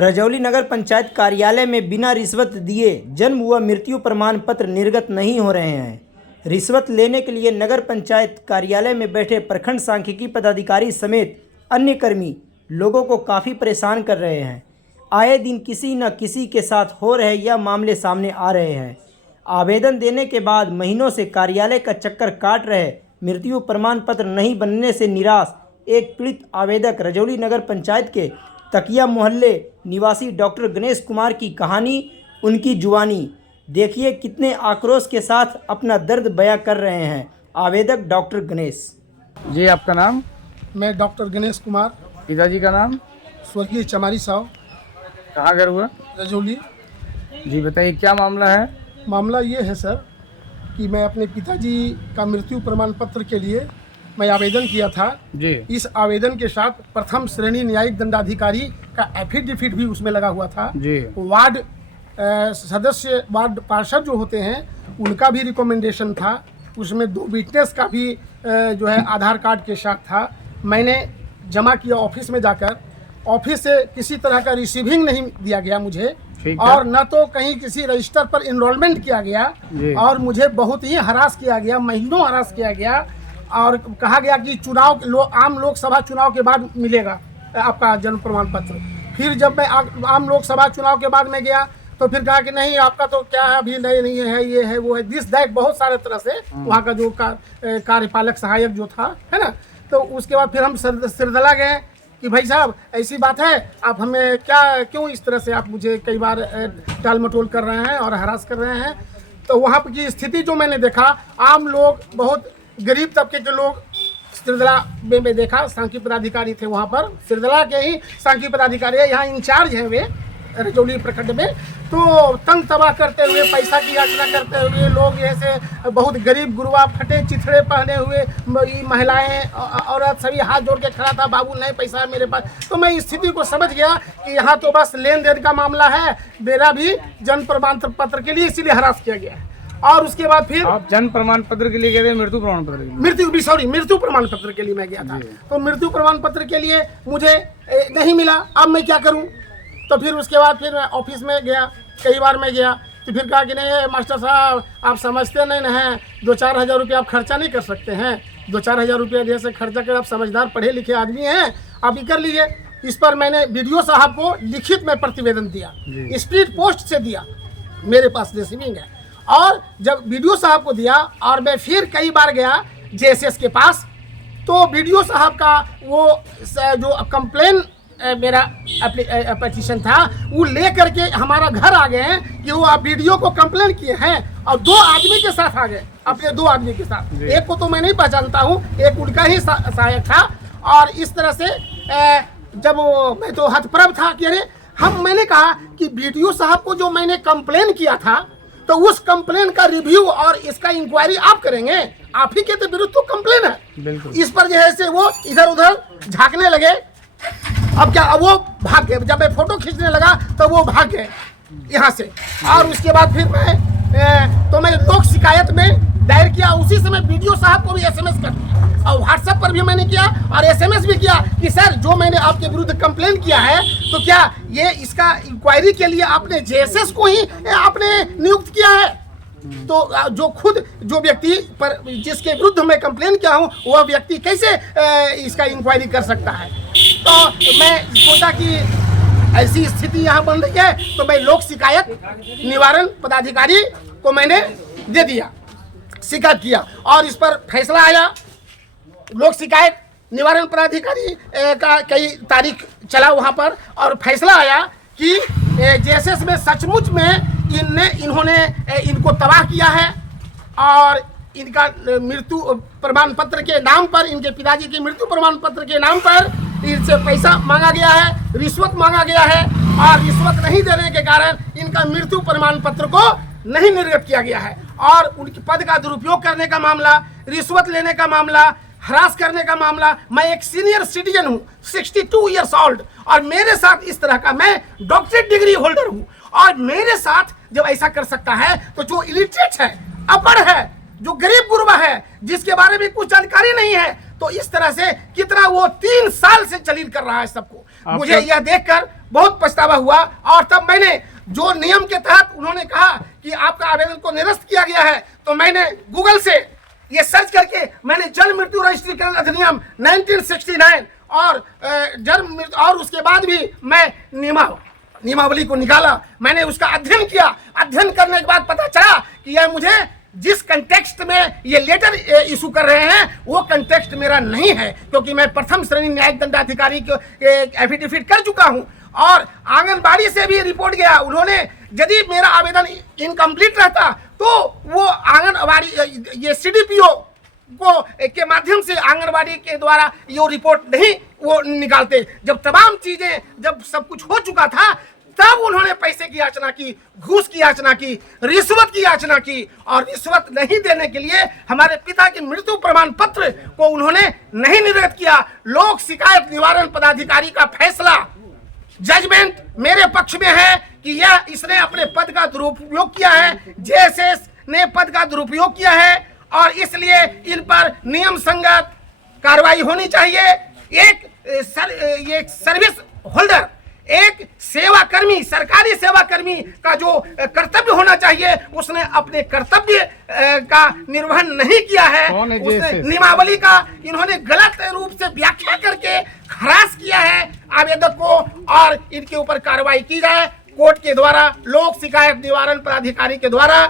रजौली नगर पंचायत कार्यालय में बिना रिश्वत दिए जन्म व मृत्यु प्रमाण पत्र निर्गत नहीं हो रहे हैं। रिश्वत लेने के लिए नगर पंचायत कार्यालय में बैठे प्रखंड सांख्यिकी पदाधिकारी समेत अन्य कर्मी लोगों को काफ़ी परेशान कर रहे हैं। आए दिन किसी न किसी के साथ हो रहे यह मामले सामने आ रहे हैं। आवेदन देने के बाद महीनों से कार्यालय का चक्कर काट रहे, मृत्यु प्रमाण पत्र नहीं बनने से निराश एक पीड़ित आवेदक रजौली नगर पंचायत के तकिया मोहल्ले निवासी डॉक्टर गणेश कुमार की कहानी, उनकी जुबानी। देखिए कितने आक्रोश के साथ अपना दर्द बयां कर रहे हैं आवेदक डॉक्टर गणेश जी। आपका नाम? मैं डॉक्टर गणेश कुमार। पिताजी का नाम? स्वर्गीय चमारी साहब। कहाँ घर हुआ? रजौली। जी बताइए क्या मामला है? मामला ये है सर कि मैं अपने पिताजी का मृत्यु प्रमाण पत्र के लिए मैं आवेदन किया था जी। इस आवेदन के साथ प्रथम श्रेणी न्यायिक दंडाधिकारी का एफिडेविट भी उसमें लगा हुआ था जी। वार्ड सदस्य, वार्ड पार्षद जो होते हैं उनका भी रिकमेंडेशन था। उसमें 2 विटनेस का भी जो है आधार कार्ड के साथ था। मैंने जमा किया ऑफिस में जाकर, ऑफिस से किसी तरह का रिसीविंग नहीं दिया गया मुझे, और न तो कहीं किसी रजिस्टर पर इनरोलमेंट किया गया, और मुझे बहुत ही हरास किया गया, महीनों हरास किया गया, और कहा गया कि आम लोकसभा चुनाव के बाद मिलेगा आपका जन्म प्रमाण पत्र। फिर जब मैं आम लोकसभा चुनाव के बाद में गया तो फिर कहा कि नहीं आपका तो क्या है, अभी नहीं है, ये है वो है, दिस दैट बहुत सारे तरह से वहाँ का जो कार्यपालक सहायक जो था, है ना। तो उसके बाद फिर हम सिरदला गए कि भाई साहब ऐसी बात है, आप हमें क्यों इस तरह से आप मुझे कई बार टाल मटोल कर रहे हैं और हरास कर रहे हैं। तो वहाँ की स्थिति जो मैंने देखा, आम लोग, बहुत गरीब तबके के लोग सिरदला में देखा। सांख्यिकी पदाधिकारी थे वहाँ पर, सिरदला के ही सांख्यिकी पदाधिकारी है, यहाँ इंचार्ज हैं वे रजौली प्रखंड में। तो तंग तबाह करते हुए, पैसा की याचना करते हुए, लोग ऐसे बहुत गरीब गुरुआ, फटे चिथड़े पहने हुए महिलाएं, औरत सभी हाथ जोड़ के खड़ा था, बाबू नहीं पैसा है मेरे पास। तो मैं इस स्थिति को समझ गया कि यहाँ तो बस लेन देन का मामला है, मेरा भी जन्म प्रमाण पत्र के लिए इसीलिए हरास किया गया है। और उसके बाद फिर आप जन्म प्रमाण पत्र के लिए गए थे? मृत्यु प्रमाण पत्र के लिए? मृत्यु प्रमाण पत्र के लिए मैं गया था। तो मृत्यु प्रमाण पत्र के लिए मुझे नहीं मिला। अब मैं क्या करूं? तो फिर उसके बाद फिर मैं ऑफिस में गया, कई बार मैं गया, तो फिर कहा कि नहीं मास्टर साहब आप समझते नहीं हैं, 2-4 हज़ार रुपये आप खर्चा नहीं कर सकते हैं, 2-4 हज़ार रुपये जैसे खर्चा कर, आप समझदार पढ़े लिखे आदमी हैं, आप ही कर लीजिए। इस पर मैंने BDO साहब को लिखित में प्रतिवेदन दिया, स्पीड पोस्ट से दिया, मेरे पास रिसीविंग है। और जब BDO साहब को दिया और मैं फिर कई बार गया JSS के पास, तो BDO साहब का वो जो कंप्लेन मेरा पिटीशन था वो ले करके हमारा घर आ गए हैं कि वो आप BDO को कंप्लेन किए हैं, और 2 आदमी के साथ आ गए, अपने 2 आदमी के साथ। एक को तो मैं नहीं पहचानता हूँ, एक उनका ही सहायक था। और इस तरह से जब मैं तो हतप्रभ था कि अरे मैंने कहा कि BDO साहब को जो मैंने कंप्लेन किया था, तो उस कंप्लेन का रिव्यू और इसका इंक्वायरी आप करेंगे, आप ही के तो विरुद्ध तो कंप्लेन है। इस पर जो है से वो इधर उधर झांकने लगे। अब क्या, अब वो भाग गए। जब मैं फोटो खींचने लगा तो वो भाग गए यहाँ से। और उसके बाद फिर मैं लोक शिकायत में दायर किया। उसी समय BDO साहब को भी SMS कर दिया, और WhatsApp पर भी मैंने किया, और SMS भी किया कि सर जो मैंने आपके विरुद्ध कंप्लेन किया है, तो क्या ये इसका इंक्वायरी के लिए आपने JSS को ही आपने नियुक्त किया है? तो जो व्यक्ति पर जिसके विरुद्ध मैं कंप्लेन किया हूँ, वह व्यक्ति कैसे इसका इंक्वायरी कर सकता है? तो मैं सोचा कि ऐसी स्थिति यहाँ बन रही है, तो मैं लोक शिकायत निवारण पदाधिकारी को मैंने दे दिया, शिकायत किया, और इस पर फैसला आया। लोक शिकायत निवारण पदाधिकारी का कई तारीख चला वहाँ पर, और फैसला आया कि JSS में सचमुच में इन्होंने इनको तबाह किया है, और इनका मृत्यु प्रमाण पत्र के नाम पर, इनके पिताजी के मृत्यु प्रमाण पत्र के नाम पर इनसे पैसा मांगा गया है, रिश्वत मांगा गया है, और रिश्वत नहीं देने के कारण इनका मृत्यु प्रमाण पत्र को नहीं निर्गत किया गया है। और उनके पद का दुरुपयोग करने का मामला, रिश्वत लेने का मामला, हरास करने का मामला। मैं एक सीनियर सिटीजन हूँ, 62 ईयर्स ओल्ड, और मेरे साथ इस तरह का, मैं डॉक्टरेट डिग्री होल्डर हूँ, और मेरे साथ जब ऐसा कर सकता है, तो जो इलिटरेट है, अपढ़ है, जो गरीब गुरबा है, जिसके बारे में कुछ जानकारी नहीं है, तो इस तरह से कितना वो 3 साल से जलील कर रहा है सबको। मुझे यह देखकर बहुत पछतावा हुआ और तब मैंने जो नियम के तहत उन्होंने कहा कि आपका आवेदन को निरस्त किया गया है, तो मैंने गूगल से ये सर्च करके मैंने जन्म मृत्यु रजिस्ट्रीकरण अधिनियम 1969 और जन्म मृत्यु और उसके बाद भी मैं नियमावली को निकाला। मैंने उसका अध्ययन किया। अध्ययन करने के बाद पता चला कि यह मुझे जिस कंटेक्स्ट में ये लेटर इशू कर रहे हैं वो कंटेक्स्ट मेरा नहीं है, क्योंकि मैं प्रथम श्रेणी न्यायिक दंडाधिकारी को एफिडेविट कर चुका हूं और आंगनबाड़ी से भी रिपोर्ट गया। उन्होंने यदि मेरा आवेदन इनकम्प्लीट रहता तो वो आंगनबाड़ी ये सीडीपीओ को के माध्यम से आंगनबाड़ी के द्वारा ये रिपोर्ट नहीं वो निकालते। जब तमाम चीजें जब सब कुछ हो चुका था तब उन्होंने पैसे की याचना की, घूस की याचना की, रिश्वत की याचना की और रिश्वत नहीं देने के लिए हमारे पिता के मृत्यु प्रमाण पत्र को उन्होंने नहीं निर्गत किया। लोक शिकायत निवारण पदाधिकारी का फैसला जजमेंट मेरे पक्ष में है कि यह इसने अपने पद का दुरुपयोग किया है, जेएसएस ने पद का दुरुपयोग किया है और इसलिए इन पर नियम संगत कार्रवाई होनी चाहिए। एक सर्विस होल्डर, एक सेवा कर्मी, सरकारी सेवा कर्मी का जो कर्तव्य होना चाहिए उसने अपने कर्तव्य का निर्वहन नहीं किया है। उसने नियमावली का इन्होंने गलत रूप से व्याख्या करके हरास किया है आवेदक को और इनके ऊपर कार्रवाई की जाए। कोर्ट के द्वारा लोक शिकायत निवारण पदाधिकारी के द्वारा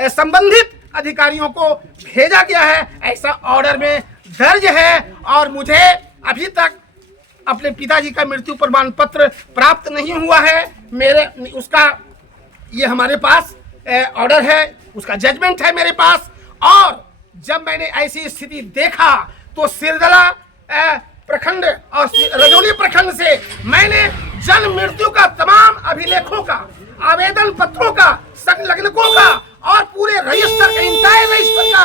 संबंधित अधिकारियों को भेजा गया है, ऐसा ऑर्डर में दर्ज है और मुझे अभी तक अपने पिताजी का मृत्यु प्रमाण पत्र प्राप्त नहीं हुआ है। मेरे उसका ये हमारे पास ऑर्डर है, उसका जजमेंट है मेरे पास। और जब मैंने ऐसी स्थिति देखा तो सिरदला प्रखंड और रजौली प्रखंड से मैंने जन्म मृत्यु का तमाम अभिलेखों का, आवेदन पत्रों का, संलग्नकों का और पूरे रजिस्टर का, इंटायर रजिस्टर का,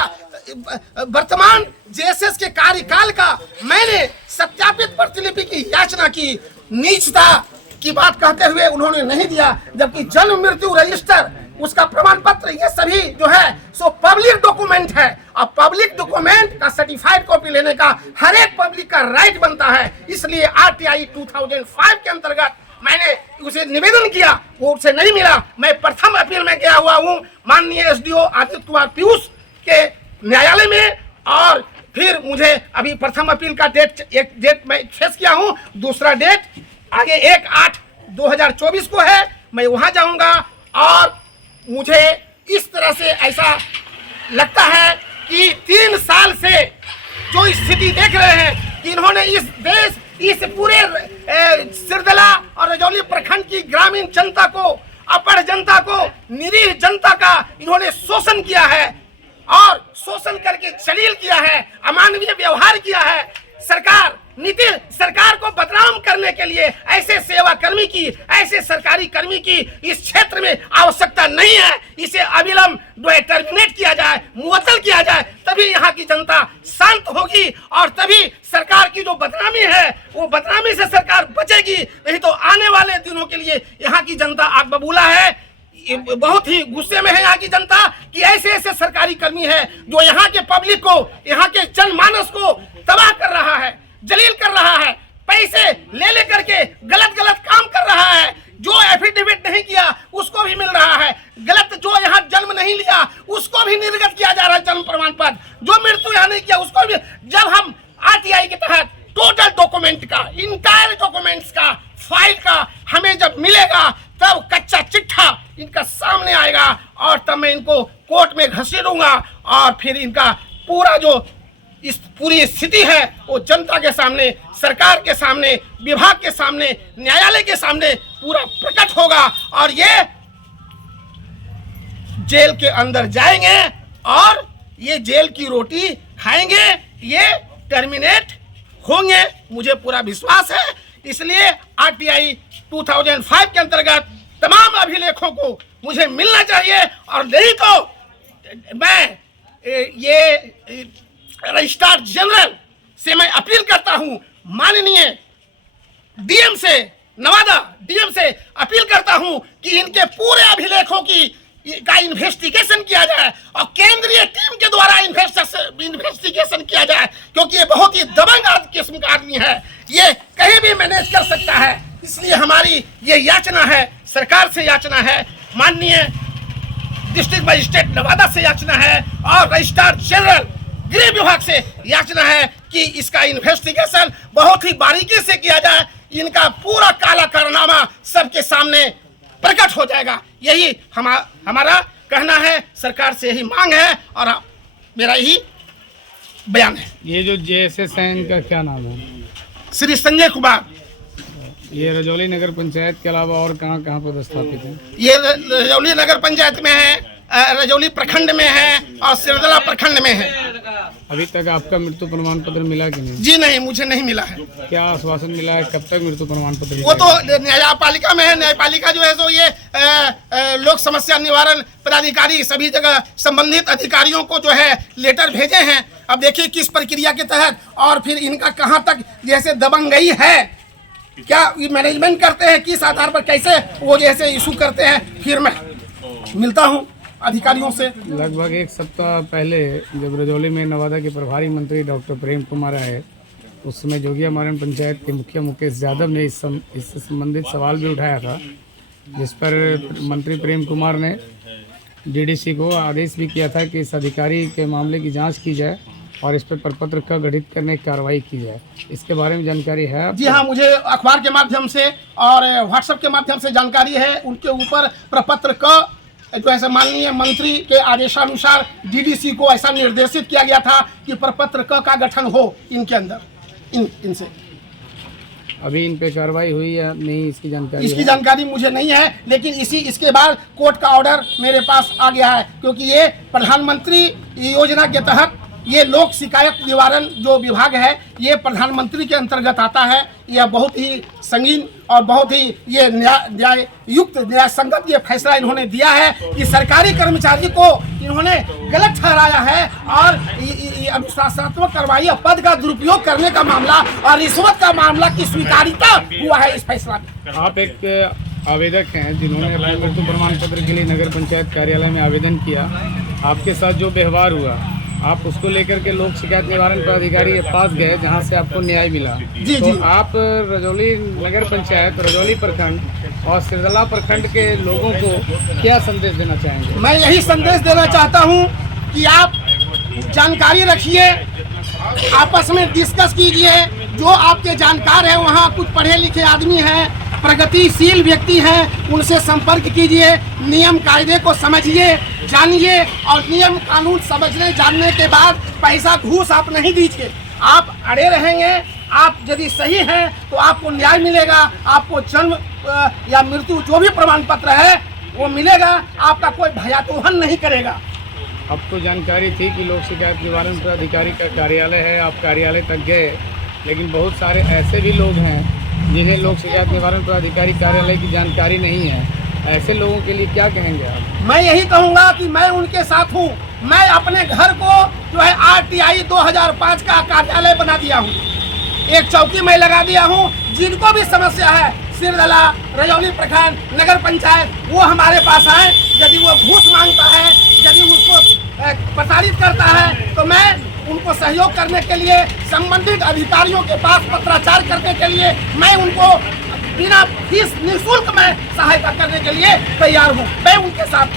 वर्तमान जेएसएस के कार्यकाल का मैंने सत्यापित प्रतिलिपि की याचना की। नीचता की बात कहते हुए उन्होंने नहीं दिया, जबकि जन्म मृत्यु रजिस्टर, उसका प्रमाण पत्र, ये सभी जो है सो पब्लिक डॉक्यूमेंट है और पब्लिक डॉक्यूमेंट का सर्टिफाइड कॉपी लेने का हर एक पब्लिक का राइट बनता है। इसलिए आरटीआई 2005 के अंतर्गत मैंने उसे निवेदन किया, वो उसे नहीं मिला। मैं प्रथम अपील में गया हुआ हूँ माननीय एसडीओ आदित्य कुमार पीयूष के न्यायालय में और फिर मुझे अभी प्रथम अपील का एक डेट मैं फिक्स किया हूँ, दूसरा डेट आगे 1/8/2024 को है। मैं वहां जाऊंगा और मुझे इस तरह से ऐसा लगता है कि 3 साल से जो स्थिति देख रहे हैं कि इन्होंने इस देश, इस पूरे सिरदला और रजौली प्रखंड की ग्रामीण जनता को, अपढ़ जनता को, निरीह जनता का इन्होंने शोषण किया है और शोषण करके जलील किया है, अमानवीय व्यवहार किया है। सरकार को बदनाम करने के लिए ऐसे सेवा कर्मी की, ऐसे सरकारी कर्मी की इस क्षेत्र में आवश्यकता नहीं है। इसे अविलंब टर्मिनेट किया जाए, मुअत्तल किया जाए, तभी यहाँ की जनता शांत होगी और तभी सरकार की जो बदनामी है वो बदनामी से सरकार बचेगी। नहीं तो आने वाले दिनों के लिए यहाँ की जनता आग बबूला है, बहुत ही गुस्से में है यहाँ की जनता कि ऐसे ऐसे सरकारी कर्मी है जो यहाँ के पब्लिक को, यहाँ के जनमानस को तबाह कर रहा है, जलील कर रहा है, पैसे ले करके गलत काम कर रहा है। जो एफिडेविट नहीं किया उसको भी मिल रहा है, गलत जो यहाँ जन्म नहीं लिया उसको भी निर्गत किया जा रहा है जन्म प्रमाण पत्र, जो मृत्यु यहाँ नहीं किया उसको भी। जब हम आरटीआई के तहत टोटल डॉक्यूमेंट का, इंटायर डॉक्यूमेंट्स का, फाइल का हमें जब मिलेगा तब कच्चा चिट्ठा इनका सामने आएगा और तब मैं इनको कोर्ट में घसीटूंगा और फिर इनका पूरा जो इस पूरी स्थिति है वो जनता के सामने, सरकार के सामने, विभाग के सामने, न्यायालय के सामने पूरा प्रकट होगा और ये जेल के अंदर जाएंगे और ये जेल की रोटी खाएंगे, ये टर्मिनेट होंगे, मुझे पूरा विश्वास है। इसलिए आरटीआई 2005 के अंतर्गत तमाम अभिलेखों को मुझे मिलना चाहिए और नहीं तो मैं ये रजिस्ट्रार जनरल से मैं अपील करता हूं, माननीय डीएम से, नवादा डीएम से अपील करता हूं कि इनके पूरे अभिलेखों की का इन्वेस्टिगेशन किया जाए और केंद्रीय टीम के द्वारा इन्वेस्टिगेशन किया जाए, क्योंकि ये बहुत ही दबंग किस्म का आदमी है, ये कहीं भी मैनेज कर सकता है। इसलिए हमारी ये याचना है, सरकार से याचना है, माननीय डिस्ट्रिक्ट मजिस्ट्रेट नवादा से याचना है और रजिस्ट्रार जनरल गृह विभाग से याचना है कि इसका इन्वेस्टिगेशन बहुत ही बारीकी से किया जाए, इनका पूरा काला कारनामा सबके सामने प्रकट हो जाएगा। यही हमारा कहना है, सरकार से यही मांग है और मेरा यही बयान है। ये जो JSS है इनका क्या नाम है? श्री संजय कुमार। ये रजौली नगर पंचायत के अलावा और कहाँ कहाँ पदस्थापित हैं? ये रजौली नगर पंचायत में है, रजौली प्रखंड में है और सिरदला प्रखंड में है। अभी तक आपका मृत्यु प्रमाण पत्र मिला कि नहीं? जी नहीं, मुझे नहीं मिला है। क्या आश्वासन मिला है, कब तक मृत्यु प्रमाण पत्र वो तो न्यायपालिका में है, न्यायपालिका जो है सो ये लोक समस्या निवारण पदाधिकारी सभी जगह संबंधित अधिकारियों को जो है लेटर भेजे हैं। अब देखिए किस प्रक्रिया के तहत और फिर इनका कहाँ तक जैसे दबंगई है, क्या मैनेजमेंट करते हैं, किस आधार पर कैसे वो जैसे इशू करते हैं। फिर मैं मिलता हूँ अधिकारियों से। लगभग एक सप्ताह पहले जब रजौली में नवादा के प्रभारी मंत्री डॉक्टर प्रेम कुमार आए, उस समय जोगिया मारन पंचायत के मुखिया मुकेश यादव ने इससे संबंधित सवाल भी उठाया था, जिस पर मंत्री प्रेम कुमार ने DDC को आदेश भी किया था कि इस अधिकारी के मामले की जांच की जाए और इस पर प्रपत्र का गठित करने की कार्रवाई की जाए। इसके बारे में जानकारी है? जी हाँ, मुझे अखबार के माध्यम से और व्हाट्सएप के माध्यम से जानकारी है। उनके ऊपर प्रपत्र का जो ऐसे माननीय मंत्री के आदेशानुसार DDC को ऐसा निर्देशित किया गया था कि प्रपत्र का गठन हो इनके अंदर इनसे। अभी इन पे कार्रवाई हुई या नहीं, इसकी जानकारी इसकी जानकारी मुझे नहीं है, लेकिन इसके बाद कोर्ट का ऑर्डर मेरे पास आ गया है, क्योंकि ये प्रधानमंत्री योजना के तहत ये लोक शिकायत निवारण जो विभाग है ये प्रधानमंत्री के अंतर्गत आता है। यह बहुत ही संगीन और बहुत ही ये न्याय संगत ये फैसला इन्होंने दिया है कि सरकारी कर्मचारी को इन्होंने गलत ठहराया है और अनुशासनात्मक कार्रवाई पद का दुरुपयोग करने का मामला और रिश्वत का मामला की स्वीकारिता हुआ है इस फैसला में। आप एक आवेदक हैं जिन्होंने अपने मृत्यु प्रमाण पत्र के लिए नगर पंचायत कार्यालय में आवेदन किया। आपके साथ जो व्यवहार हुआ, आप उसको लेकर के लोक शिकायत निवारण पदाधिकारी के पास गए जहां से आपको न्याय मिला। तो आप रजौली नगर पंचायत, रजौली प्रखंड और सिरदला प्रखंड के लोगों को क्या संदेश देना चाहेंगे? मैं यही संदेश देना चाहता हूं कि आप जानकारी रखिए, आपस में डिस्कस कीजिए। जो आपके जानकार है, वहाँ कुछ पढ़े लिखे आदमी हैं, प्रगतिशील व्यक्ति हैं, उनसे संपर्क कीजिए, नियम कायदे को समझिए, जानिए और नियम कानून समझने जानने के बाद पैसा घूस आप नहीं दीजिए। आप अड़े रहेंगे, आप यदि सही हैं तो आपको न्याय मिलेगा, आपको जन्म या मृत्यु जो भी प्रमाण पत्र है वो मिलेगा, आपका कोई भयातोहन नहीं करेगा। अब तो जानकारी थी कि लोक शिकायत निवारण पदाधिकारी का कार्यालय है, आप कार्यालय तक गए, लेकिन बहुत सारे ऐसे भी लोग हैं जिन्हें लोक शिकायत निवारण पदाधिकारी कार्यालय की जानकारी नहीं है। ऐसे लोगों के लिए क्या कहेंगे आप? मैं यही कहूँगा कि मैं उनके साथ हूँ। मैं अपने घर को जो है RTI 2005 का कार्यालय बना दिया हूँ, एक चौकी मैं लगा दिया हूँ। जिनको भी समस्या है, सिरदला, रजौली प्रखंड, नगर पंचायत, वो हमारे पास आए। यदि वो घूस मांगता है, यदि उसको प्रताड़ित करता है, तो मैं उनको सहयोग करने के लिए संबंधित अधिकारियों के पास पत्राचार करने के लिए मैं उनको बिना फीस निःशुल्क मैं सहायता करने के लिए तैयार हूँ। मैं उनके साथ